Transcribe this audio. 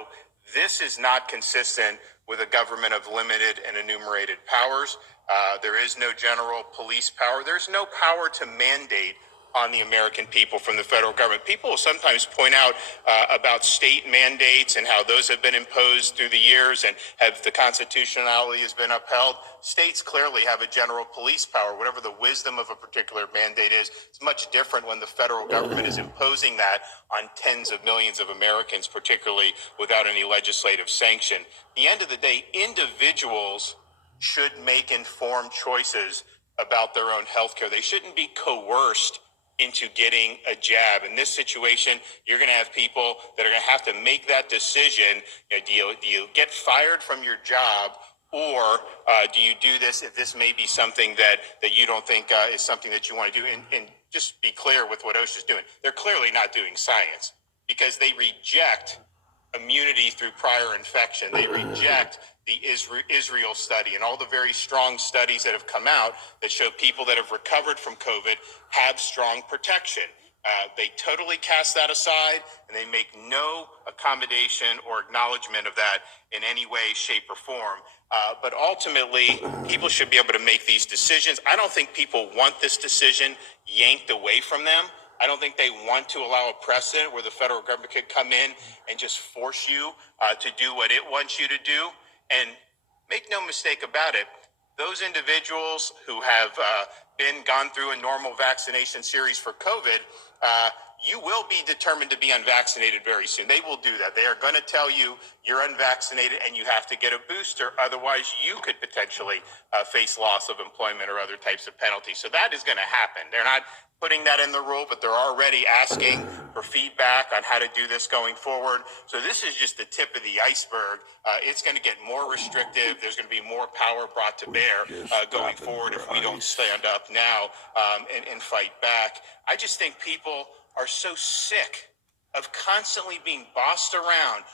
So this is not consistent with a government of limited and enumerated powers. There is no general police power. There's no power to mandate on the American people from the federal government. People will sometimes point out about state mandates and how those have been imposed through the years and have the constitutionality has been upheld. States clearly have a general police power. Whatever the wisdom of a particular mandate is, it's much different when the federal government is imposing that on tens of millions of Americans, particularly without any legislative sanction. At the end of the day, individuals should make informed choices about their own health care. They shouldn't be coerced into getting a jab. In this situation, you're going to have people that are going to have to make that decision. Do you get fired from your job, or do you do this if this may be something that you don't think is something that you want to do? And just be clear with what OSHA's doing. They're clearly not doing science because they reject immunity through prior infection. They reject the Israel study and all the very strong studies that have come out that show people that have recovered from COVID have strong protection. They totally cast that aside, and they make no accommodation or acknowledgement of that in any way, shape, or form. But ultimately, people should be able to make these decisions. I don't think people want this decision yanked away from them. I don't think they want to allow a precedent where the federal government could come in and just force you to do what it wants you to do. And make no mistake about it, those individuals who have gone through a normal vaccination series for COVID, you will be determined to be unvaccinated very soon. They will do that. They are going to tell you you're unvaccinated and you have to get a booster. Otherwise, you could potentially face loss of employment or other types of penalties. So that is going to happen. They're not putting that in the rule, but they're already asking for feedback on how to do this going forward. So this is just the tip of the iceberg. It's going to get more restrictive. There's going to be more power brought to bear going forward if we don't stand up now and fight back. I just think people are so sick of constantly being bossed around